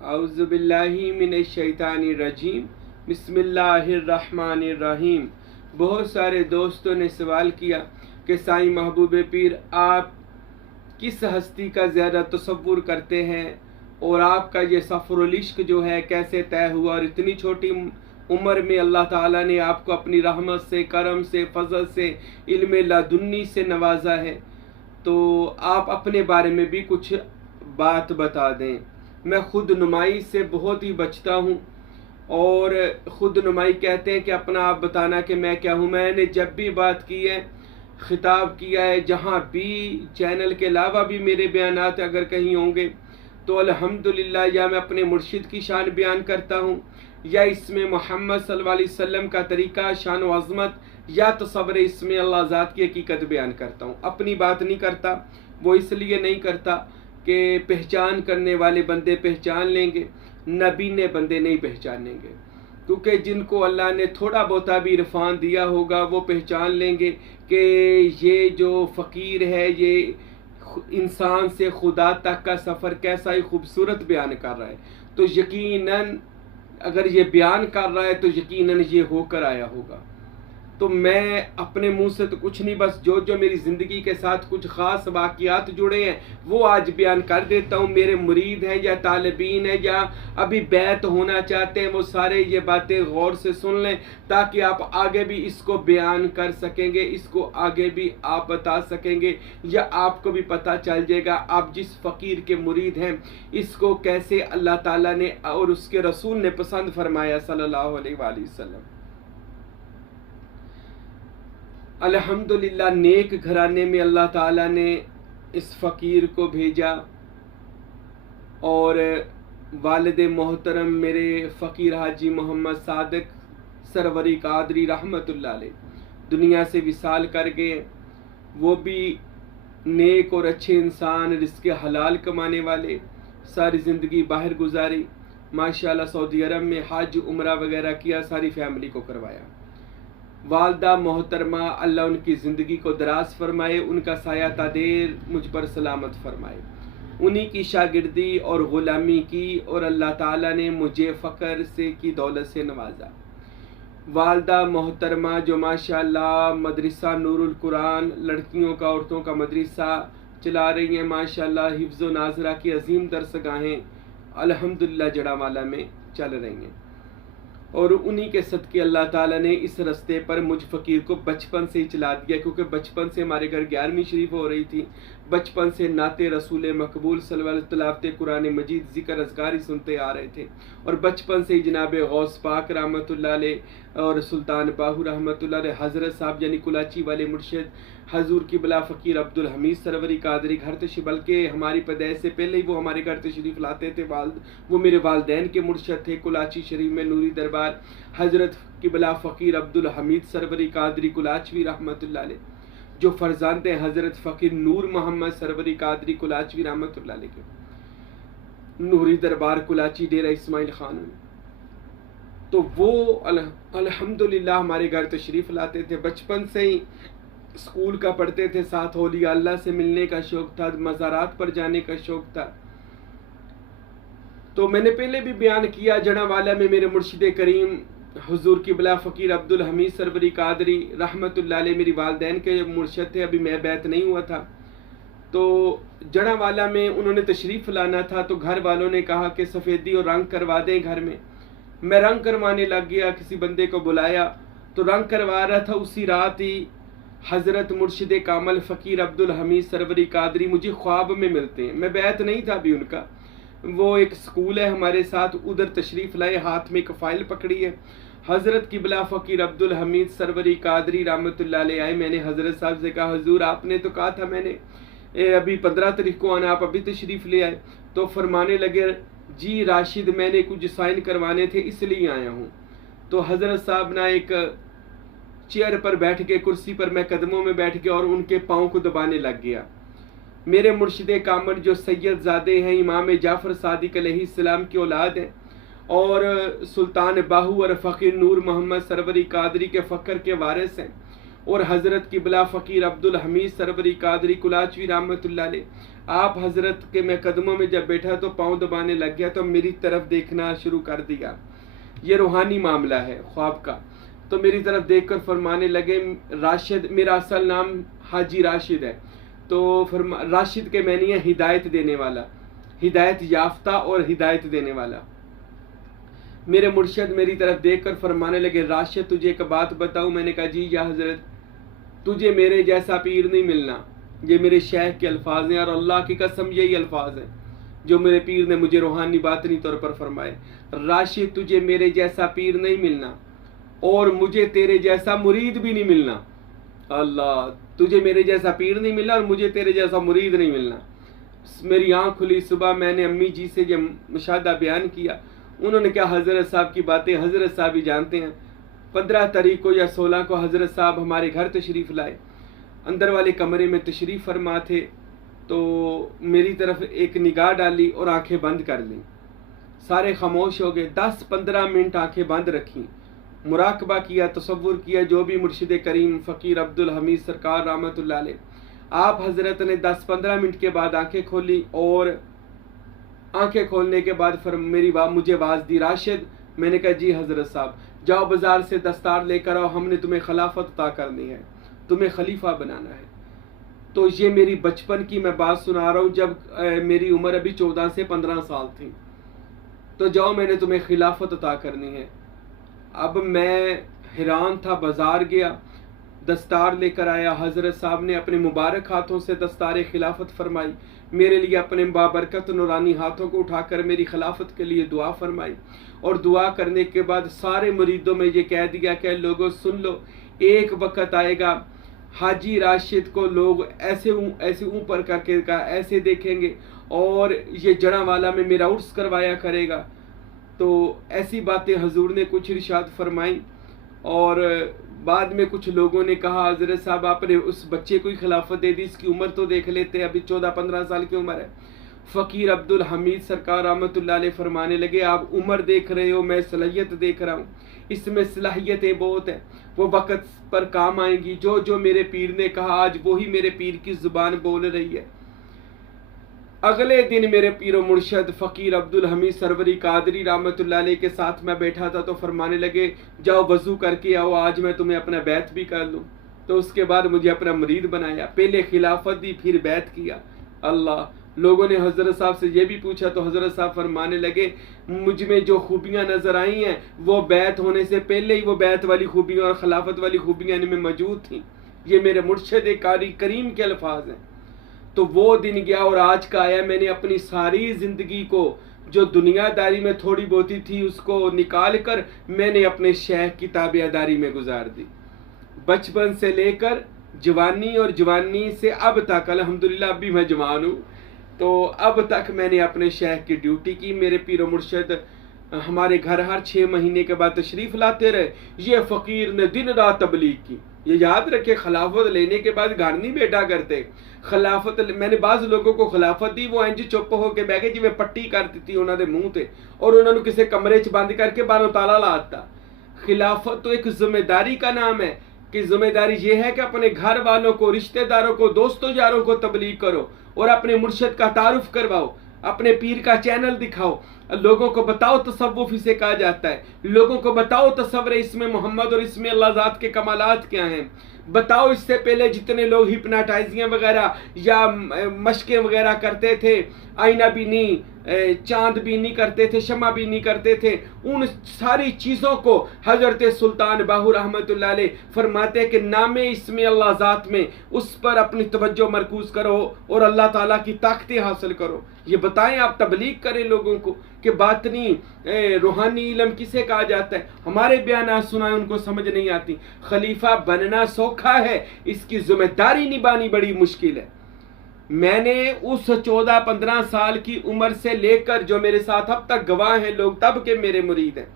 औज़ुबिल्लाहि मिनश्शैतानिर्रजीम बिस्मिल्लाहिर्रहमानिर्रहीम। बहुत सारे दोस्तों ने सवाल किया कि साईं महबूब पीर, आप किस हस्ती का ज़्यादा तसव्वुर करते हैं और आपका ये सफ़रुल इश्क जो है कैसे तय हुआ, और इतनी छोटी उम्र में अल्लाह ताला ने आपको अपनी रहमत से, करम से, फजल से, इल्म लदुन्नी से नवाजा है। तो आप अपने बारे में भी कुछ बात बता दें। मैं खुद नुमाई से बहुत ही बचता हूँ, और ख़ुद नुमाई कहते हैं कि अपना आप बताना कि मैं क्या हूँ। मैंने जब भी बात की है, खिताब किया है, जहाँ भी चैनल के अलावा भी मेरे बयानात अगर कहीं होंगे तो अल्हम्दुलिल्लाह या मैं अपने मुर्शिद की शान बयान करता हूँ, या इसमें मोहम्मद सल्लल्लाहु अलैहि वसल्लम का तरीका, शान व अज़मत, या तसव्वुर इसमें अल्लाह ज़ात की हकीकत बयान करता हूँ। अपनी बात नहीं करता। वो इसलिए नहीं करता कि पहचान करने वाले बंदे पहचान लेंगे, नबी ने बंदे नहीं पहचानेंगे, क्योंकि जिनको अल्लाह ने थोड़ा बहुत भी इरफान दिया होगा वो पहचान लेंगे कि ये जो फ़कीर है ये इंसान से खुदा तक का सफ़र कैसा ही खूबसूरत बयान कर रहा है। तो यकीनन अगर ये बयान कर रहा है तो यकीनन ये होकर आया होगा। तो मैं अपने मुंह से तो कुछ नहीं, बस जो जो मेरी ज़िंदगी के साथ कुछ ख़ास वाक़ियात जुड़े हैं वो आज बयान कर देता हूँ। मेरे मुरीद हैं या तालिबीन हैं या अभी बैत होना चाहते हैं, वो सारे ये बातें गौर से सुन लें, ताकि आप आगे भी इसको बयान कर सकेंगे, इसको आगे भी आप बता सकेंगे, या आपको भी पता चल जाएगा आप जिस फ़कीर के मुरीद हैं इसको कैसे अल्लाह ताला ने और उसके रसूल ने पसंद फरमाया सल्लल्लाहु अलैहि वसल्लम। अल्हम्दुलिल्लाह नेक घराने में अल्लाह ताला ने इस फ़कीर को भेजा, और वालिद मोहतरम मेरे फ़कीर हाजी मोहम्मद सादिक सरवरी कादरी रहमतुल्लाह अलैह दुनिया से विसाल कर गए। वो भी नेक और अच्छे इंसान, रिज़्क़ हलाल कमाने वाले, सारी ज़िंदगी बाहर गुजारी, माशाअल्लाह सऊदी अरब में हज उम्रा वगैरह किया, सारी फैमिली को करवाया। वालदा मोहतरमा अल्लाह उनकी ज़िंदगी को दराज फरमाए, उनका साया तादेर मुझ पर सलामत फरमाए। उन्हीं की शागिर्दी और ग़ुलामी की, और अल्लाह ताला ने मुझे फ़ख्र से की दौलत से नवाजा। वालदा मोहतरमा जो माशाअल्लाह मदरसा नूरुल कुरान, लड़कियों का, औरतों का मदरसा चला रही हैं, माशाअल्लाह हिफ्ज़ व नाज़रा की अजीम दरसगाहें अल्हम्दुलिल्लाह जड़ावाला में चल रही हैं। और उन्हीं के सदके अल्लाह ताला ने इस रस्ते पर मुझ फ़कीर को बचपन से ही चला दिया, क्योंकि बचपन से हमारे घर 11वीं शरीफ हो रही थी। बचपन से नाते रसूल मकबूल सल्लल्लाहु अलैहि वसल्लम, तिलावत कुरान मजीद, ज़िक्र अज़कार ही सुनते आ रहे थे। और बचपन से ही जनाब गौस पाक रहमतुल्लाह अलैह और सुल्तान बाहू रहमतुल्लाह अलैह, हज़रत साहब यानी कुलाची वाले मुर्शिद हजूर की बला फ़कीर अब्दुल हमीद सरवरी कादरी घर तशरीफ़, बल्कि हमारी पैदाइश से पहले ही वो हमारे घर तशरीफ़ लाते थे। वो मेरे वालदैन के मुर्शिद थे। कुलाची शरीफ में नूरी दरबार हज़रत की बला फ़कीर अब्दुल हमीद सरवरी कादरी कुलाचवी रहमतुल्लाह अलैह, जो फ़रज़ांद हैं हज़रत फ़कीर नूर मोहम्मद सरवरी कादरी कुलाचवी रहमतुल्लाह अलैह के, नूरी दरबार कुलाची डेरा इस्माइल खान में। तो वो अल्हम्दुलिल्लाह हमारे घर तशरीफ़ लाते थे। बचपन से ही स्कूल का पढ़ते थे, साथ औलिया अल्लाह से मिलने का शौक़ था, मज़ारात पर जाने का शौक़ था। तो मैंने पहले भी बयान किया, जड़ावाला में मेरे मुर्शिद करीम हुजूर की बला फ़कीर अब्दुल हमीद सरवरी कादरी रहमतुल्लाह अलैह मेरी वालदैन के मुर्शिद थे। अभी मैं बैत नहीं हुआ था, तो जड़ावाला में उन्होंने तशरीफ़ लाना था, तो घर वालों ने कहा कि सफ़ेदी और रंग करवा दें घर में। मैं रंग करवाने लग गया, किसी बंदे को बुलाया तो रंग करवा रहा था। उसी रात ही हज़रत मुर्शिद कामल फ़कीर अब्दुल हमीद सरवरी कादरी मुझे ख्वाब में मिलते हैं। मैं बैत नहीं था अभी उनका, वो एक स्कूल है हमारे साथ, उधर तशरीफ़ लाए, हाथ में एक फ़ाइल पकड़ी है। हज़रत की बला फ़कीर अब्दुल हमीद सरवरी कादरी रहमतुल्लाह अलैह आए। मैंने हज़रत साहब से कहा, हुजूर आपने तो कहा था मैंने अभी 15 तारीख को आना, आप अभी तशरीफ़ ले आए। तो फरमाने लगे, जी राशिद मैंने कुछ साइन करवाने थे इसलिए आया हूँ। तो हज़रत साहब ना एक चेयर पर बैठ के, कुर्सी पर मैं कदमों में बैठ गया और उनके पाँव को दबाने लग गया। मेरे मुर्शिद कामल जो सैयद ज़ादे हैं, इमाम जाफ़र सादिक अलैहिस्सलाम की औलाद हैं, और सुल्तान बाहू और फ़कीर नूर मोहम्मद सरवरी कादरी के फ़ख्र के वारिस हैं। और हज़रत किबला फ़कीर अब्दुल हमीद सरवरी कादरी कुलाचवी रहमतुल्लाह अलैह। आप हज़रत के मैं कदमों में जब बैठा तो पाँव दबाने लग गया, तो मेरी तरफ देखना शुरू कर दिया। ये रूहानी मामला है ख्वाब का। तो मेरी तरफ देखकर फरमाने लगे, राशिद, मेरा असल नाम हाजी राशिद है। तो राशिद के मैंने है हिदायत देने वाला, हिदायत याफ्ता और हिदायत देने वाला। मेरे मुर्शिद मेरी तरफ देखकर फरमाने लगे, राशिद तुझे एक बात बताऊं? मैंने कहा जी या हजरत। तुझे मेरे जैसा पीर नहीं मिलना। ये मेरे शेख के अल्फाज हैं और अल्लाह की कसम यही अल्फाज हैं जो मेरे पीर ने मुझे रूहानी बातनी तौर पर फरमाए। राशिद तुझे मेरे जैसा पीर नहीं मिलना और मुझे तेरे जैसा मुरीद भी नहीं मिलना। अल्लाह, तुझे मेरे जैसा पीर नहीं मिलना और मुझे तेरे जैसा मुरीद नहीं मिलना। मेरी आँख खुली, सुबह मैंने अम्मी जी से ये मुशाहदा बयान किया। उन्होंने कहा हज़रत साहब की बातें हज़रत साहब ही जानते हैं। 15 तारीख को या 16 को हज़रत साहब हमारे घर तशरीफ़ लाए, अंदर वाले कमरे में तशरीफ़ फरमा थे। तो मेरी तरफ एक निगाह डाली और आंखें बंद कर लीं। सारे खामोश हो गए। 10-15 मिनट आंखें बंद रखीं, मुराकबा किया, तसव्वुर किया जो भी मुर्शिद करीम फ़कीर अब्दुल हमीद सरकार रहमतुल्लाह अलैह। आप हज़रत ने 10-15 मिनट के बाद आंखें खोली और आंखें खोलने के बाद फिर मुझे आवाज़ दी, राशिद। मैंने कहा जी हज़रत साहब। जाओ बाज़ार से दस्तार लेकर आओ, हमने तुम्हें खिलाफत अता करनी है, तुम्हें खलीफा बनाना है। तो ये मेरी बचपन की मैं बात सुना रहा हूँ, जब मेरी उम्र अभी 14 से 15 साल थी। तो जाओ, मैंने तुम्हें खिलाफत अता करनी है। अब मैं हैरान था, बाज़ार गया, दस्तार लेकर आया। हज़रत साहब ने अपने मुबारक हाथों से दस्तार खिलाफत फरमाई। मेरे लिए अपने बाबरकत नूरानी हाथों को उठाकर मेरी खिलाफत के लिए दुआ फरमाई। और दुआ करने के बाद सारे मुरीदों में ये कह दिया कि लोगों सुन लो, एक वक्त आएगा हाजी राशिद को लोग ऐसे ऊपर करके का ऐसे देखेंगे और ये जड़ावाला में मेरा उर्स करवाया करेगा। तो ऐसी बातें हजूर ने कुछ इरशाद फरमाई। और बाद में कुछ लोगों ने कहा, हज़रत साहब आपने उस बच्चे को ही खिलाफत दे दी, इसकी उम्र तो देख लेते, अभी 14-15 साल की उम्र है। फ़कीर अब्दुल हमीद सरकार रहमतुल्लाह अलैह फरमाने लगे, आप उम्र देख रहे हो, मैं सलाहियत देख रहा हूँ। इसमें सलाहियतें बहुत हैं, वो वक़्त पर काम आएंगी। जो जो मेरे पीर ने कहा आज वही मेरे पीर की ज़ुबान बोल रही है। अगले दिन मेरे पीरो मुर्शद फ़कीर अब्दुल हमीद सरवरी कादरी रहमतुल्लाह अलैह के साथ मैं बैठा था। तो फरमाने लगे, जाओ वज़ू करके आओ, आज मैं तुम्हें अपना बैत भी कर लूँ। तो उसके बाद मुझे अपना मुरीद बनाया, पहले खिलाफत दी फिर बैत किया। अल्लाह, लोगों ने हज़रत साहब से ये भी पूछा तो हज़रत साहब फरमाने लगे, मुझ में जो खूबियाँ नज़र आई हैं वो बैत होने से पहले ही वो बैत वाली खूबियाँ और खिलाफत वाली खूबियाँ इनमें मौजूद थी। ये मेरे मुर्शिद कारी करीम के अल्फाज हैं। तो वो दिन गया और आज का आया। मैंने अपनी सारी ज़िंदगी को जो दुनियादारी में थोड़ी बहुती थी उसको निकाल कर मैंने अपने शेख की ताबेदारी में गुजार दी। बचपन से लेकर जवानी और जवानी से अब तक अल्हम्दुलिल्लाह अभी मैं जवान हूँ। तो अब तक मैंने अपने शेख की ड्यूटी की। मेरे पीर मुर्शिद हमारे घर हर 6 महीने के बाद तशरीफ़ लाते रहे। ये फ़कीर ने दिन रात तबलीग की। ये याद रखे, खिलाफत लेने के बाद घर नहीं बैठा करते। खिलाफत मैंने बाज़ लोगों को खिलाफत दी, वो इंज चुप होके बह गए जिवें पट्टी कर दी उन्होंने मुँह ते और उन्होंने किसी कमरे च बंद करके बाहरों ताला लाता। खिलाफत तो एक जिम्मेदारी का नाम है कि जिम्मेदारी ये है कि अपने घर वालों को, रिश्तेदारों को, दोस्तों यारों को तबलीग करो और अपने मुर्शिद का तारुफ करवाओ, अपने पीर का चैनल दिखाओ, लोगों को बताओ तसव्वुफ इसे कहा जाता है, लोगों को बताओ तसव्वुर इसमें मोहम्मद और इसमें अल्लाह ज़ात के कमालात क्या हैं, बताओ। इससे पहले जितने लोग हिप्नाटाइजियाँ वगैरह या मशकें वगैरह करते थे, आईना बीनी, चांद बीनी करते थे, शमा बीनी करते थे, उन सारी चीज़ों को हज़रत सुल्तान बाहू रहमतुल्लाह अलैह फरमाते कि नामे इसमें अल्लाह ज़ात में उस पर अपनी तवज्जो मरकूज़ करो और अल्लाह ताला की ताकतें हासिल करो। ये बताएं, आप तबलीग करें लोगों को कि बातनी रूहानी इल्म किसे कहा जाता है। हमारे बयान सुनाए उनको समझ नहीं आती। खलीफा बनना सौखा है, इसकी जिम्मेदारी निभानी बड़ी मुश्किल है। मैंने उस 14-15 साल की उम्र से लेकर जो मेरे साथ अब तक गवाह हैं लोग, तब के मेरे मुरीद हैं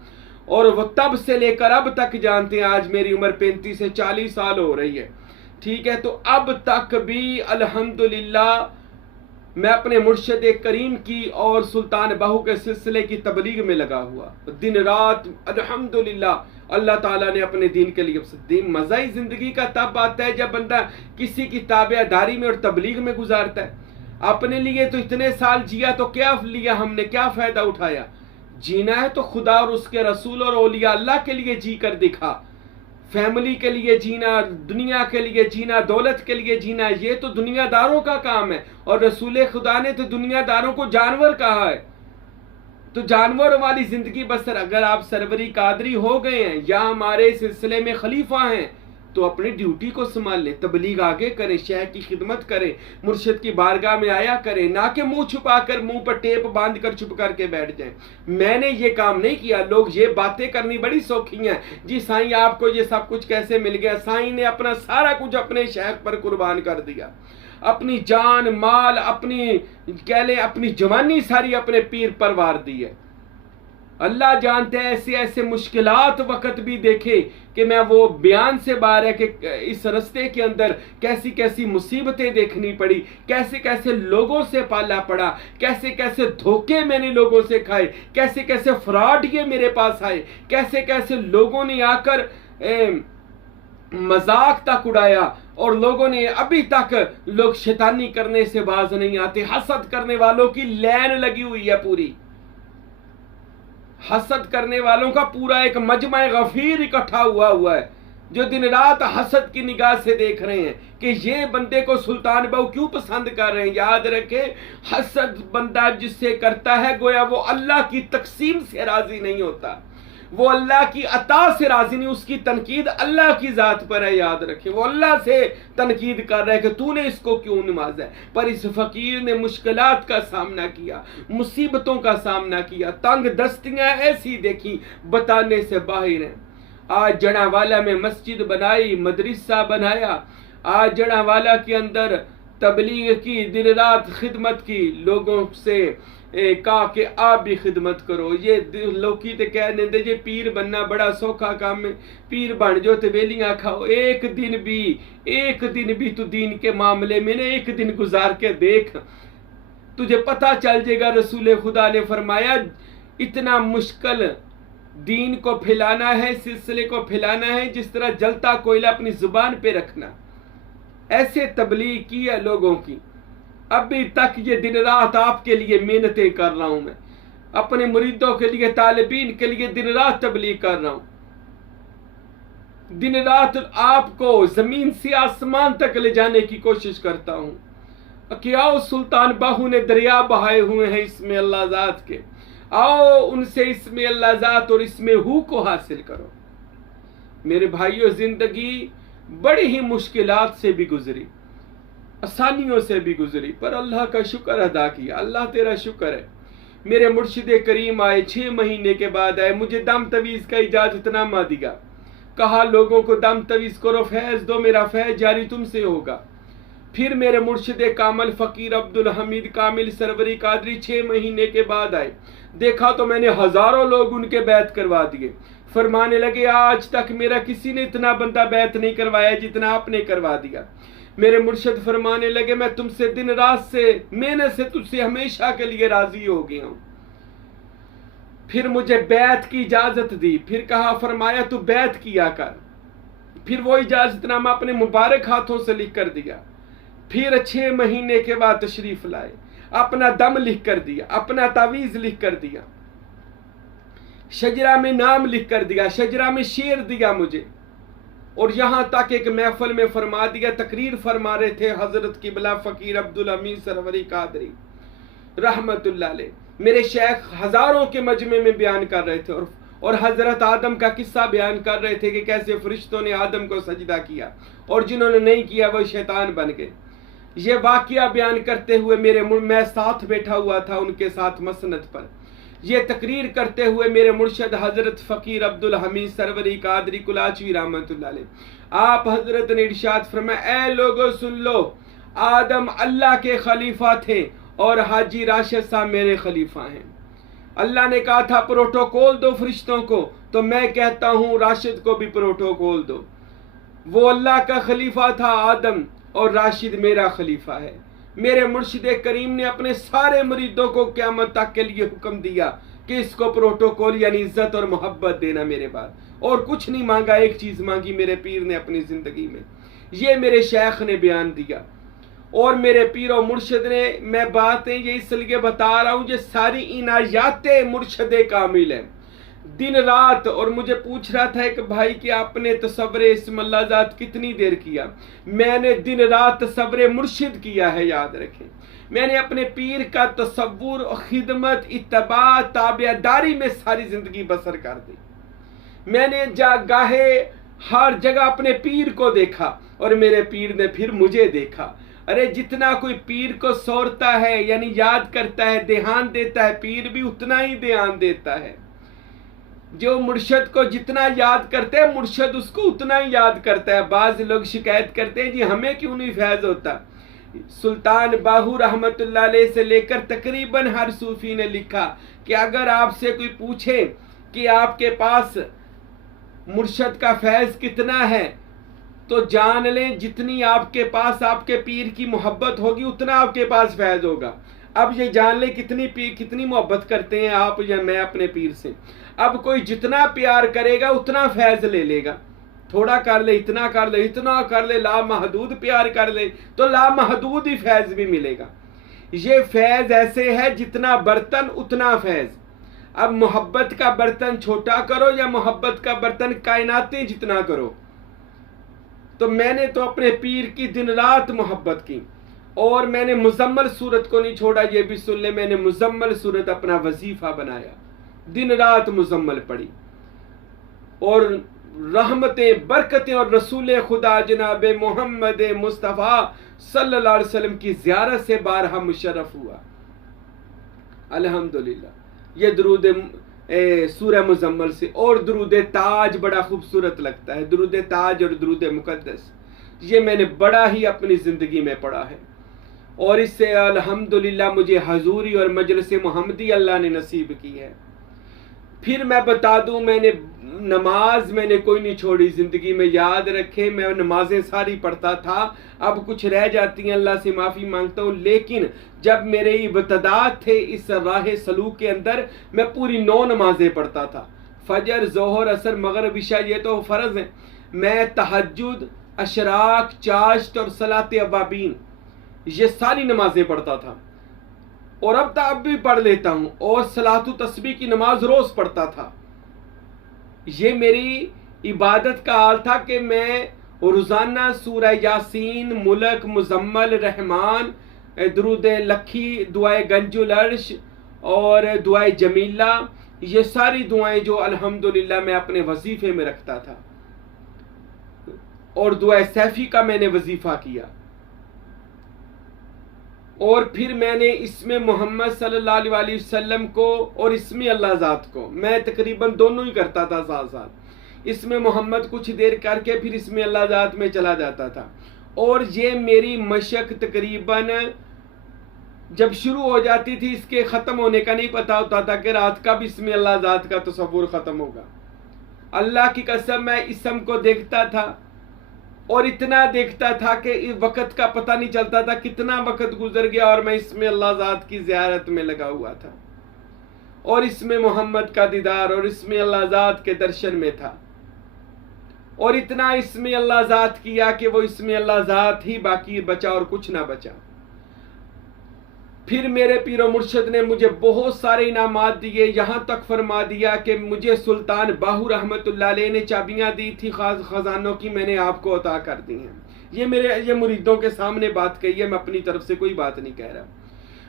और वो तब से लेकर अब तक जानते हैं। आज मेरी उम्र 35 से 40 साल हो रही है, ठीक है। तो अब तक भी अल्हम्दुलिल्लाह मैं अपने मुर्शिद करीम की और सुल्तान बाहू के सिलसिले की तबलीग में लगा हुआ, दिन रात अल्हम्दुलिल्लाह अल्लाह ताला ने अपने दीन के लिए। दीन मज़ा ही ज़िंदगी का तब आता है जब बंदा किसी की ताबेदारी में और तबलीग में गुजारता है। अपने लिए तो इतने साल जिया तो क्या लिया हमने, क्या फ़ायदा उठाया? जीना है तो खुदा और उसके रसूल और औलिया अल्लाह के लिए जी कर दिखा। फैमिली के लिए जीना, दुनिया के लिए जीना, दौलत के लिए जीना, ये तो दुनियादारों का काम है। और रसूल खुदा ने तो दुनियादारों को जानवर कहा है। तो जानवर वाली जिंदगी बसर अगर आप सरवरी कादरी हो गए हैं या हमारे सिलसिले में खलीफा हैं तो अपनी ड्यूटी को संभाल लें, तबलीग आगे करें, शेख की खिदमत करें, मुर्शिद की बारगाह में आया करें, ना कि मुंह छुपा कर, मुंह पर टेप बांध कर चुप करके बैठ जाएं। मैंने ये काम नहीं किया। लोग ये बातें करनी बड़ी शौकीन है जी, साईं आपको ये सब कुछ कैसे मिल गया? साईं ने अपना सारा कुछ अपने शेख पर कुर्बान कर दिया, अपनी जान माल, अपनी कह ले अपनी जवानी सारी अपने पीर पर वार दी है। अल्लाह जानते हैं ऐसे ऐसे मुश्किलात वक्त भी देखे कि मैं वो बयान से बाहर है कि इस रास्ते के अंदर कैसी कैसी मुसीबतें देखनी पड़ी, कैसे कैसे लोगों से पाला पड़ा, कैसे कैसे धोखे मैंने लोगों से खाए, कैसे कैसे फ्रॉड ये मेरे पास आए, कैसे कैसे लोगों ने आकर मजाक तक उड़ाया और लोगों ने अभी तक लोग शैतानी करने से बाज नहीं आते। हसद करने वालों की लैन लगी हुई है पूरी। हसद करने वालों का पूरा एक मजमा गफीर इकट्ठा हुआ है जो दिन रात हसद की निगाह से देख रहे हैं कि ये बंदे को सुल्तान बहू क्यों पसंद कर रहे हैं। याद रखे, हसद बंदा जिससे करता है गोया वो अल्लाह की तकसीम से राजी नहीं होता, वो अल्लाह की अता से राजी नहीं, उसकी तनकीद अल्लाह की जात पर है। याद रखे, वो अल्लाह से तनकीद कर रहा है कि तूने इसको क्यों नवाजा है। पर इस फकीर ने मुश्किलात का सामना किया, मुसीबतों का सामना किया, तंग दस्तियां ऐसी देखी बताने से बाहर हैं। आज जड़ावाला में मस्जिद बनाई, मदरसा बनाया, आज जड़ावाला के अंदर तबलीग की, दिन रात खिदमत की, लोगों से कहा कि आप भी खिदमत करो। ये लोग तो कह देंगे ये पीर बनना बड़ा सौखा काम है, पीर बन जो तो वेलियां खाओ। एक दिन भी तू दीन के मामले में ने एक दिन गुजार के देख, तुझे पता चल जाएगा। रसूल खुदा ने फरमाया इतना मुश्किल दीन को फैलाना है, सिलसिले को फैलाना है जिस तरह जलता कोयला अपनी जुबान पे रखना। ऐसे तबलीग की है लोगों की। अभी तक ये दिन रात आपके लिए मेहनतें कर रहा हूं, मैं अपने मुरीदों के लिए, तालिबीन के लिए दिन रात तबलीग कर रहा हूं। दिन रात आपको जमीन से आसमान तक ले जाने की कोशिश करता हूं। कि आओ, सुल्तान बाहू ने दरिया बहाए हुए हैं इसमें अल्लाह जात के, आओ उनसे इसमें अल्लाह जात और इसमें हु को हासिल करो। मेरे भाइयों, जिंदगी बड़ी ही मुश्किलात से भी गुजरी, आसानियों से भी गुजरी, पर अल्लाह का शुक्र अदा किया। अल्लाह तेरा शुक्र है। मेरे मुर्शिद करीम आए, 6 महीने के बाद आए, मुझे दम तवीज़ का इजाजतनामा दिया, कहा लोगों को दम तवीज़ करो, फैज़ दो, मेरा फैज़ जारी तुमसे होगा। फिर मेरे मुर्शिद कामिल फ़कीर अब्दुल हमीद कामिल सरवरी कादरी 6 महीने के बाद आए। देखा तो मैंने हज़ारों लोग उनके बैत करवा दिए। फरमाने लगे आज तक मेरा किसी ने इतना बंदा बैत नहीं करवाया जितना आपने करवा दिया। मेरे मुर्शिद फरमाने लगे मैं तुमसे दिन रात से मेहनत से तुझसे हमेशा के लिए राजी हो गया हूं। फिर मुझे बैत की इजाजत दी, फिर कहा फरमाया तू बैत किया कर। फिर वो इजाजतनामा अपने मुबारक हाथों से लिख कर दिया। फिर 6 महीने के बाद तशरीफ लाए, अपना दम लिख कर दिया, अपना तावीज लिख कर दिया, शजरा में नाम लिख कर दिया, शजरा में शेर दिया मुझे। और यहां तक एक महफिल में फरमा दिया, तकरीर फरमा रहे थे हजरत किबला फकीर अब्दुल हमीद सरवरी कादरी रहमतुल्लाह अलैह। मेरे शेख हजारों के मजमे में बयान कर रहे थे और हजरत आदम का किस्सा बयान कर रहे थे कि कैसे फरिश्तों ने आदम को सजदा किया और जिन्होंने नहीं किया वो शैतान बन गए। ये वाकया बयान करते हुए मैं साथ बैठा हुआ था उनके साथ मसनद पर। ये तकरीर करते हुए मेरे मुर्शद हजरत फ़कीर अब्दुल हमीद सरवरी कादरी कुलाचवी रहमतुल्लाह अलैह आप हजरत ने इरशाद फरमाया, ए लोगों सुन लो, आदम अल्लाह के खलीफा थे और हाजी राशिद साहब मेरे खलीफा हैं। अल्लाह ने कहा था प्रोटोकॉल दो फरिश्तों को, तो मैं कहता हूँ राशिद को भी प्रोटोकॉल दो। वो अल्लाह का खलीफा था आदम और राशिद मेरा खलीफा है। मेरे मुर्शिद करीम ने अपने सारे मुरीदों को क़यामत तक के लिए हुक्म दिया कि इसको प्रोटोकॉल यानी इज्जत और मोहब्बत देना मेरे बाद। और कुछ नहीं मांगा, एक चीज मांगी मेरे पीर ने अपनी जिंदगी में, ये मेरे शेख ने बयान दिया। और मेरे पीर और मुर्शद ने, मैं बातें ये इसलिए बता रहा हूं, ये सारी इनायाते मुर्शद कामिल है दिन रात। और मुझे पूछ रहा था एक भाई कि आपने तसव्वुर इस्म अल्लाह ज़ात कितनी देर किया? मैंने दिन रात तसव्वुर मुर्शिद किया है, याद रखें। मैंने अपने पीर का तसव्वुर और खिदमत, इत्तबा, ताबेदारी में सारी जिंदगी बसर कर दी। मैंने गाहे हर जगह अपने पीर को देखा और मेरे पीर ने फिर मुझे देखा। अरे जितना कोई पीर को सोरता है यानी याद करता है, ध्यान देता है, पीर भी उतना ही ध्यान देता है। जो मुर्शद को जितना याद करते हैं, मुर्शद उसको उतना ही याद करता है। बाज लोग शिकायत करते हैं, जी हमें क्यों नहीं फैज होता? सुल्तान बाहू रहमतुल्लाह अलैह से लेकर तकरीबन हर सूफी ने लिखा कि अगर आपसे कोई पूछे कि आपके पास मुर्शद का फैज कितना है, तो जान लें जितनी आपके पास आपके पीर की मोहब्बत होगी उतना आपके पास फैज होगा। अब ये जान ले कितनी मोहब्बत करते हैं आप या मैं अपने पीर से। अब कोई जितना प्यार करेगा उतना फैज ले लेगा। थोड़ा कर ले, इतना कर ले, इतना कर ले, लामहदूद प्यार कर ले तो लामहदूद ही फैज भी मिलेगा। ये फैज ऐसे है, जितना बर्तन उतना फैज। अब मोहब्बत का बर्तन छोटा करो या मोहब्बत का बर्तन कायनाती जितना करो। तो मैंने तो अपने पीर की दिन रात मोहब्बत की। और मैंने मुजम्मल सूरत को नहीं छोड़ा, ये भी सुन ले, मैंने मुजम्मल सूरत अपना वजीफा बनाया, दिन रात मुजम्मल पढ़ी। और रहमतें, बरकतें और रसूल खुदा जनाब मोहम्मद मुस्तफ़ा सल्लल्लाहु अलैहि वसल्लम की ज़ियारत से बारहा मुशर्रफ हुआ। अल्हम्दुलिल्लाह। ये दुरूद सूरह मुजम्मल से। और दुरूद ताज बड़ा खूबसूरत लगता है, दुरूद ताज और दुरूद मुकद्दस, ये मैंने बड़ा ही अपनी ज़िंदगी में पढ़ा है। और इससे अल्हम्दुलिल्लाह मुझे हजूरी और मजलिस मोहम्मदी अल्लाह ने नसीब की है। फिर मैं बता दूं, नमाज मैंने कोई नहीं छोड़ी ज़िंदगी में, याद रखें। मैं नमाजें सारी पढ़ता था, अब कुछ रह जाती हैं, अल्लाह से माफ़ी मांगता हूँ। लेकिन जब मेरे इब्तिदात थे इस राह सलूक के अंदर, मैं पूरी 9 नमाजें पढ़ता था। फजर, जोहर, असर, मगरिब, इशा, ये तो फ़र्ज़ है। मैं तहज्जुद, अशराक, चाश्त और सलात अवाबीन, ये सारी नमाजें पढ़ता था। और अब भी पढ़ लेता हूं। और सलातु तस्बीह की नमाज रोज पढ़ता था। ये मेरी इबादत का हाल था कि मैं रोजाना सूरह यासीन, मुल्क, मुजम्मल, रहमान, दुरूद लखी, दुआए गंजुल अर्श और दुआए जमीला, ये सारी दुआएं जो अल्हम्दुलिल्लाह मैं अपने वजीफे में रखता था। और दुआए सैफी का मैंने वजीफा किया। और फिर मैंने इसमें मोहम्मद सल्लल्लाहु अलैहि वसल्लम को और इसमें अल्लाह ज़ात को, मैं तकरीबन दोनों ही करता था साथ साथ। इसमें मोहम्मद कुछ देर करके फिर इसमें अल्लाह ज़ात में चला जाता था। और ये मेरी मशक तकरीबन जब शुरू हो जाती थी, इसके ख़त्म होने का नहीं पता होता था कि रात कब इसमें अल्लाह ज़ात का तसव्वुर ख़त्म होगा। अल्लाह की कसम, मैं इसम को देखता था और इतना देखता था कि वक़्त का पता नहीं चलता था, कितना वक़्त गुजर गया और मैं इसमें अल्लाह ज़ात की ज़ियारत में लगा हुआ था। और इसमें मोहम्मद का दीदार और इसमें अल्लाह ज़ात के दर्शन में था। और इतना इसमें अल्लाह ज़ात किया कि वो इसमें अल्लाह ज़ात ही बाकी बचा और कुछ ना बचा। फिर मेरे पीरो मुर्शद ने मुझे बहुत सारे इनामात दिए, यहाँ तक फरमा दिया कि मुझे सुल्तान बाहू रहमतुल्लाह अलैह ने चाबियाँ दी थी खजानों की, मैंने आपको अता कर दी हैं। ये मुरीदों के सामने बात कही है, मैं अपनी तरफ से कोई बात नहीं कह रहा।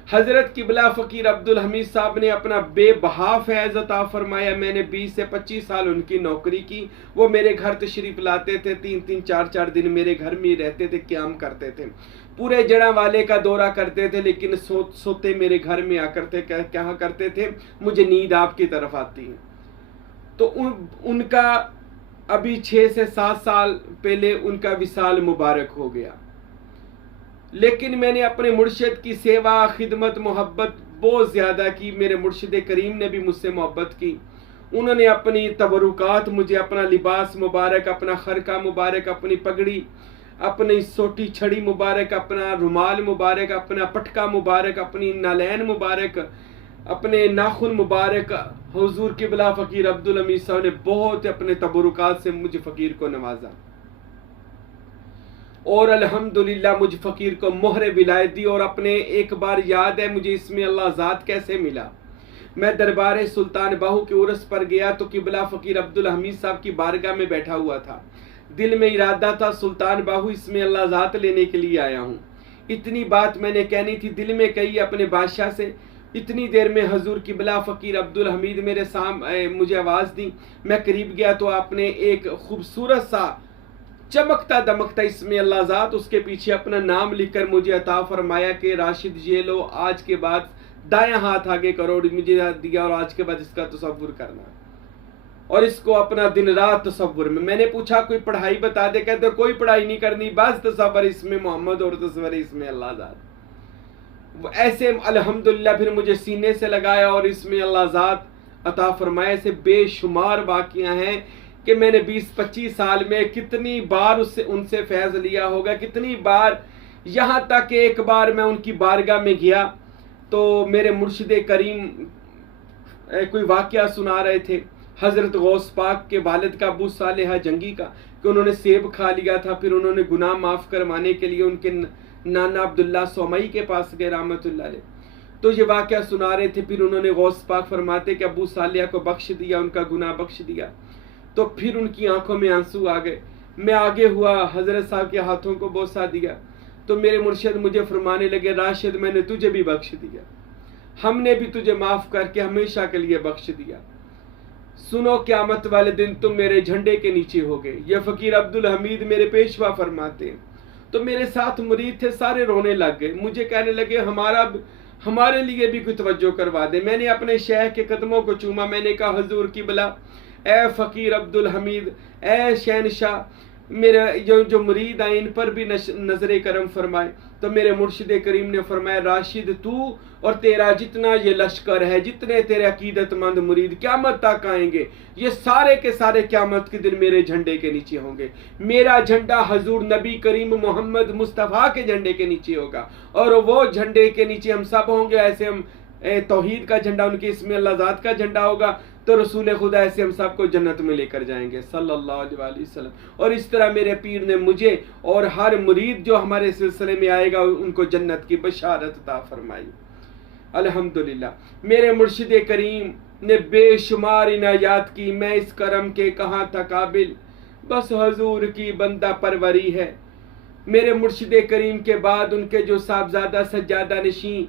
हज़रत किबला फ़कीर अब्दुल हमीद साहब ने अपना बेबहा फैज़ अता फरमाया। मैंने 20 से 25 साल उनकी नौकरी की। वो मेरे घर तशरीफ़ लाते थे, 3-3, 4-4 दिन मेरे घर में रहते थे, क़याम करते थे, पूरे जड़ा वाले का दौरा करते थे। लेकिन सोते मेरे घर में आकर थे, क्या करते थे, मुझे नींद आपकी तरफ आती है। तो उनका अभी 6 से 7 साल पहले उनका विसाल मुबारक हो गया। लेकिन मैंने अपने मुर्शिद की सेवा, खिदमत, मोहब्बत बहुत ज़्यादा की। मेरे मुर्शिद करीम ने भी मुझसे मोहब्बत की। उन्होंने अपनी तबरुकात मुझे, अपना लिबास मुबारक, अपना खरका मुबारक, अपनी पगड़ी, अपनी सोटी छड़ी मुबारक, अपना रुमाल मुबारक, अपना पटका मुबारक, अपनी नालैन मुबारक, अपने नाखून मुबारक हुजूर क़िबला फ़कीर अब्दुल हमीद साहब ने बहुत अपने तबरुकात से मुझे फ़कीर को नवाजा और अल्हम्दुलिल्लाह मुझ फ़कीर को मोहर विलायत दी। और अपने एक बार याद है मुझे इसमें अल्लाह ज़ात कैसे मिला। मैं दरबार सुल्तान बाहू के उर्स पर गया तो क़िबला फ़कीर अब्दुल हमीद साहब की बारगाह में बैठा हुआ था। दिल में इरादा था सुल्तान बाहू इसमें अल्लाह ज़ात लेने के लिए आया हूँ। इतनी बात मैंने कहनी थी, दिल में कही अपने बादशाह से। इतनी देर में हजूर क़िबला फ़कीर अब्दुल हमीद मेरे सामने मुझे आवाज़ दी। मैं करीब गया तो आपने एक खूबसूरत सा चमकता दमकता इसमें अल्लाह ज़ात उसके पीछे अपना नाम लिखकर मुझे अता फरमाया कि राशिद ये लो, आज के बाद दायां हाथ आगे करो, मुझे दिया और आज के बाद इसका तसव्वुर करना और इसको अपना दिन रात तसव्वुर में। मैंने पूछा कोई पढ़ाई बता दे, कहते कोई पढ़ाई नहीं करनी, बस तसव्वुर इसमें मोहम्मद और तसव्वुर इसमें अल्लाह ज़ात। ऐसे अल्हम्दुलिल्लाह फिर मुझे सीने से लगाया और इसमें अल्लाह ज़ात अता फरमाए से बेशुमार वाक़ियाँ हैं कि मैंने 20-25 साल में कितनी बार उनसे फैज़ लिया होगा, कितनी बार। यहाँ तक एक बार मैं उनकी बारगाह में गया तो मेरे मुर्शिद करीम कोई वाक़या सुना रहे थे हज़रत गौस पाक के वालिद का अबू सालेह जंगी का, कि उन्होंने सेब खा लिया था। फिर उन्होंने गुनाह माफ़ करवाने के लिए उनके नाना अब्दुल्ला सोमई के पास गए रहमतुल्लाह अलैह, तो ये वाक़या सुना रहे थे। फिर उन्होंने गौस पाक फरमाते कि अबू सालेह को बख्श दिया, उनका गुनाह बख्श दिया। तो फिर उनकी आंखों में आंसू आ गए। मैं आगे हुआ, हजरत साहब के हाथों को बोसा दिया तो मेरे मुर्शिद मुझे फरमाने लगे, राशिद मैंने तुझे भी बख्श दिया, हमने भी तुझे माफ़ करके हमेशा के लिए बख्श दिया। सुनो क़यामत वाले दिन तुम मेरे झंडे के नीचे होगे। ये फ़कीर अब्दुल हमीद मेरे पेशवा फरमाते हैं। तो मेरे साथ मुरीद थे, सारे रोने लग गए। मुझे कहने लगे हमारे लिए भी कुछ तवज्जो करवा दे। मैंने अपने शेख के कदमों को चूमा। मैंने कहा हजूर क़िबला, ए फ़कीर अब्दुल हमीद, ए शहनशाह, मेरे जो मुरीद आए इन पर भी नजर करम फरमाए। तो मेरे मुर्शिद करीम ने फरमाया, राशिद तू और तेरा जितना ये लश्कर है, जितने तेरे अकीदतमंद मुरीद क़यामत तक आएंगे, ये सारे के सारे क़यामत के दिन मेरे झंडे के नीचे होंगे। मेरा झंडा हजूर नबी करीम मोहम्मद मुस्तफ़ा के झंडे के नीचे होगा और वो झंडे के नीचे हम सब होंगे। ऐसे हम तौहीद का झंडा, उनके इसमें अल्लाह ज़ात का झंडा होगा, तो रसूल खुदा ऐसे हम सबको जन्नत में लेकर जाएंगे सल्लल्लाहु अलैहि वसल्लम। और इस तरह मेरे पीर ने मुझे और हर मुरीद जो हमारे सिलसिले में आएगा उनको जन्नत की बशारत अता फरमाई। अल्हम्दुलिल्लाह मेरे मुर्शिद करीम ने बेशुमार इनायात की। मैं इस करम के कहाँ था काबिल, बस हजूर की बंदा परवरी है। मेरे मुर्शिद करीम के बाद उनके जो साहबजादा सज्जादा नशीं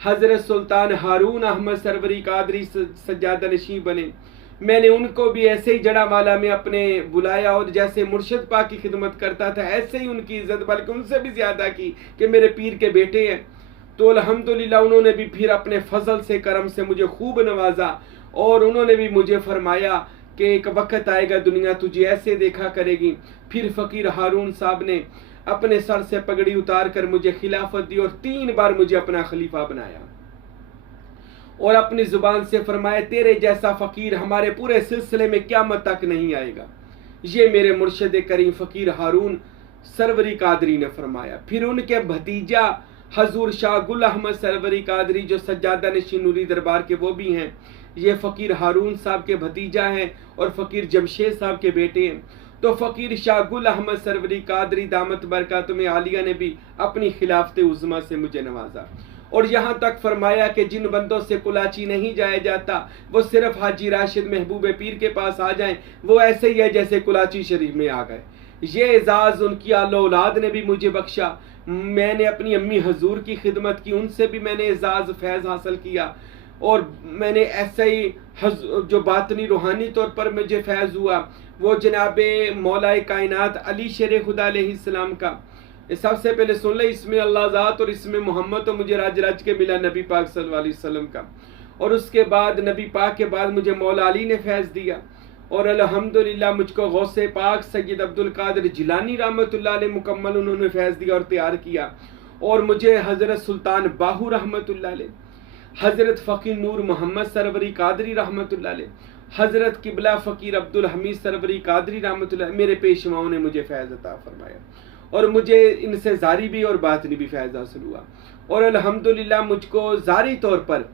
हज़रत सुल्तान हारून अहमद सरवरी कादरी सज्जादा नशीं बने। मैंने उनको भी ऐसे ही जड़ावाला में अपने बुलाया और जैसे मुर्शिद पाक की खिदमत करता था ऐसे ही उनकी इज्जत बल्कि उनसे भी ज़्यादा की कि मेरे पीर के बेटे हैं। तो अल्हम्दुलिल्लाह उन्होंने भी फिर अपने फजल से करम से मुझे खूब नवाजा और उन्होंने भी मुझे फरमाया कि एक वक्त आएगा दुनिया तुझे ऐसे देखा करेगी। फिर फ़कीर हारून साहब ने अपने सर से पगड़ी उतार कर मुझे खिलाफत दी और 3 बार मुझे अपना खलीफा बनाया और अपनी जुबान से फरमाया, तेरे जैसा फ़कीर हमारे पूरे सिलसिले में क़यामत तक नहीं आएगा। ये मेरे मुर्शिद करीम फ़कीर हारून सरवरी कादरी ने फरमाया। फिर उनके भतीजा हजूर शाह गुल अहमद सरवरी कादरी जो सज्जादा नशीं नूरी दरबार के वो भी हैं, ये फ़कीर हारून साहब के भतीजा हैं और फ़कीर जमशेद साहब के बेटे हैं। तो फ़कीर शाह गुल अहमद सरवरी कादरी दामत बरकातुम आलिया ने भी अपनी खिलाफत उज़्मा से मुझे नवाजा और यहाँ तक फरमाया कि जिन बंदों से कुलाची नहीं जाया जाता वो सिर्फ हाजी राशिद महबूब पीर के पास आ जाएं, वो ऐसे ही है जैसे कुलाची शरीफ में आ गए। ये एजाज़ उनकी आलो औलाद ने भी मुझे बख्शा। मैंने अपनी अम्मी हजूर की खिदमत की, उनसे भी मैंने एजाज़ फैज़ हासिल किया और मैंने ऐसे ही जो बातनी रूहानी तौर पर मुझे फैज़ हुआ वो जनाबे मौलाए कायनात अली शेर खुदा अलैहिस्सलाम का। सबसे पहले सुन ले, इसमें अल्लाह ज़ात और इसमें मोहम्मद तो मुझे राज राज के मिला नबी पाक सल्लल्लाहु अलैहि वसल्लम का, और उसके बाद नबी पाक के बाद मुझे मौला अली ने फैज़ दिया और अल्हम्दुलिल्लाह मुझको गौसे पाक सैयद अब्दुल कादिर जिलानी रहमतुल्लाह अलैह मुकम्मल उन्होंने फैज़ दिया और तैयार किया। और मुझे हज़रत सुल्तान बाहू रहमतुल्लाह अलैह, हज़रत फ़कीर नूर मोहम्मद सरवरी कादरी रहमतुल्लाह अलैह, हज़रत क़िबला फ़कीर अब्दुल हमीद सरवरी कादरी रहमतुल्लाह मेरे पेशवाओं ने मुझे फैज़ अता फरमाया और मुझे इनसे ज़ारी भी और बातनी भी फैज़ हासिल हुआ। और अल्हम्दुलिल्लाह मुझको ज़ारी तौर पर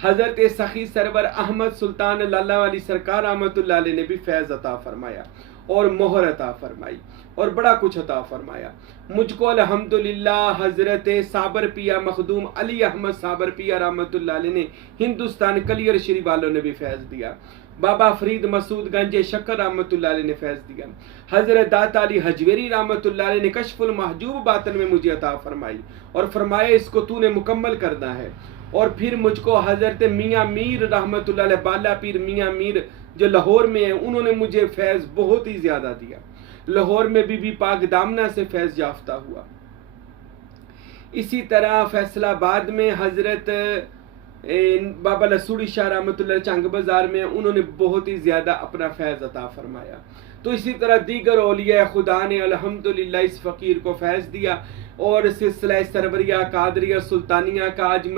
हज़रत सखी सरवर अहमद सुल्तान लाला वाली सरकार रहमतुल्लाह अलैह ने भी फैज़ अता फरमाया और मोहर अता फरमाई और बड़ा कुछ अता फरमाया। मुझको अल्हम्दुलिल्लाह हज़रत साबर पिया मखदूम अली अहमद साबर पिया रहमतुल्लाह अलैह ने हिंदुस्तान कलियर शरीफ वालों ने भी फैज़ दिया। बाबा फरीद मसूद गंज शक्कर रहमतुल्लाह अलैह ने फैज़ दिया। हज़रत दाता अली हजवेरी रहमतुल्लाह अलैह ने कश्फुल महजूब बातन में मुझे अता फरमाई और फरमाया इसको तूने मुकम्मल करना है। और फिर मुझको हज़रत मियाँ मीर रहमतुल्लाह अलैह बाला पीर मियाँ मीर जो लाहौर में है, उन्होंने मुझे फैज़ बहुत ही ज़्यादा दिया। लाहौर में बीबी पाक दामना से फैज़ याफ्ता हुआ। इसी तरह फैसलाबाद में हज़रत बाबा लसूड़ी शाह रहमतुल्लाह चंग बाज़ार में उन्होंने बहुत ही ज़्यादा अपना फैज़ अता फरमाया। तो इसी तरह दीगर औलिया खुदा ने अल्हम्दुलिल्लाह इस फ़कीर को फैज़ दिया और सिलसिला सरवरिया कादरिया सुल्तानिया का आज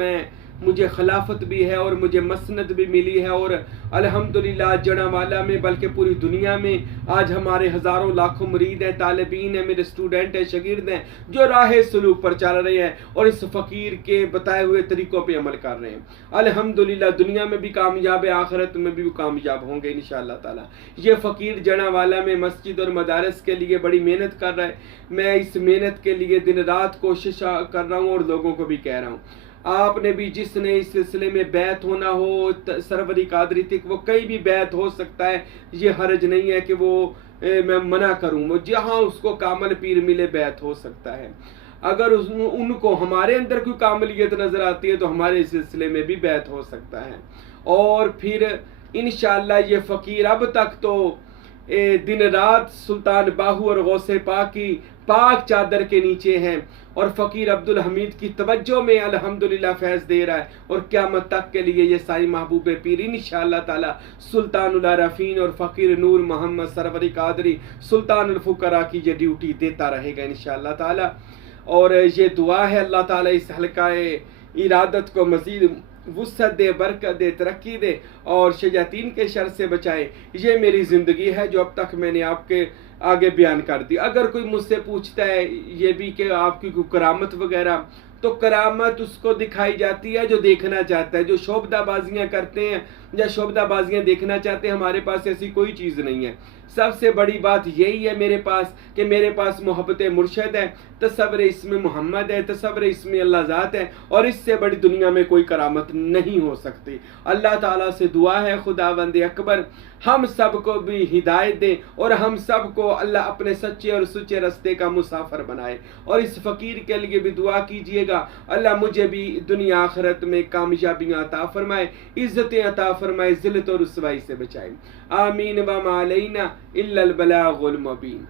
मुझे खिलाफत भी है और मुझे मसनद भी मिली है। और अल्हम्दुलिल्लाह जड़ावाला में बल्कि पूरी दुनिया में आज हमारे हज़ारों लाखों मुरीद हैं, तालिबीन हैं, मेरे स्टूडेंट हैं, शागिर्द हैं जो राह सलूक पर चल रहे हैं और इस फ़कीर के बताए हुए तरीक़ों पे अमल कर रहे हैं। अल्हम्दुलिल्लाह दुनिया में भी कामयाब है, आखिरत में भी कामयाब होंगे इंशाअल्लाह ताला। ये फ़कीर जड़ावाला में मस्जिद और मदारस के लिए बड़ी मेहनत कर रहा है। मैं इस मेहनत के लिए दिन रात कोशिश कर रहा हूँ और लोगों को भी कह रहा हूँ। आपने भी जिसने इस सिलसिले में बैत होना हो सरवरी कादरी तक, वो कहीं भी बैत हो सकता है। ये हर्ज नहीं है कि वो मैं मना करूँ, वो जहाँ उसको कामल पीर मिले बैत हो सकता है। अगर उनको हमारे अंदर कोई कामलियत नज़र आती है तो हमारे सिलसिले में भी बैत हो सकता है। और फिर इंशाअल्लाह ये फ़कीर अब तक तो दिन रात सुल्तान बाहू और गौसे पाक की पाक चादर के नीचे हैं और फ़कीर अब्दुल हमीद की तवज्जो में अल्हम्दुलिल्लाह फैज़ दे रहा है। और क़यामत तक के लिए ये साईं महबूब पीर इंशाअल्लाह ताला सुल्तानुल आरफ़ीन और फ़कीर नूर मोहम्मद सरवरी कादरी सुल्तानुल फ़ुक़रा की ये ड्यूटी देता रहेगा इंशाअल्लाह ताला। और ये दुआ है अल्लाह ताला इस हल्क़ाए इरादत को मज़ीद वुसअत दे, बरकत दे, तरक्की दे और शयातीन के शर से बचाए। ये मेरी ज़िंदगी है जो अब तक मैंने आपके आगे बयान कर दी। अगर कोई मुझसे पूछता है ये भी कि आपकी कोई करामत वगैरह, तो करामत उसको दिखाई जाती है जो देखना चाहता है। जो शोबदाबाजियाँ करते हैं या शोबदाबाजियाँ देखना चाहते हैं, हमारे पास ऐसी कोई चीज़ नहीं है। सबसे बड़ी बात यही है मेरे पास कि मेरे पास मोहब्बत मुर्शद है, तसव्वुर इसमें मोहम्मद है, तसव्वुर इसमें अल्लाह ज़ात है और इससे बड़ी दुनिया में कोई करामत नहीं हो सकती। अल्लाह ताला से दुआ है खुदावंद अकबर हम सब को भी हिदायत दे और हम सब को अल्लाह अपने सच्चे और सुच्चे रास्ते का मुसाफिर बनाए। और इस फ़कीर के लिए भी दुआ कीजिएगा, अल्लाह मुझे भी दुनिया आखिरत में कामयाबियाँ अता फरमाए, इज़्ज़तें अता फरमाए, ज़िल्लत और रुसवाई से बचाए। आमीन व मा अलैना इल्लल बलागुल मुबीन।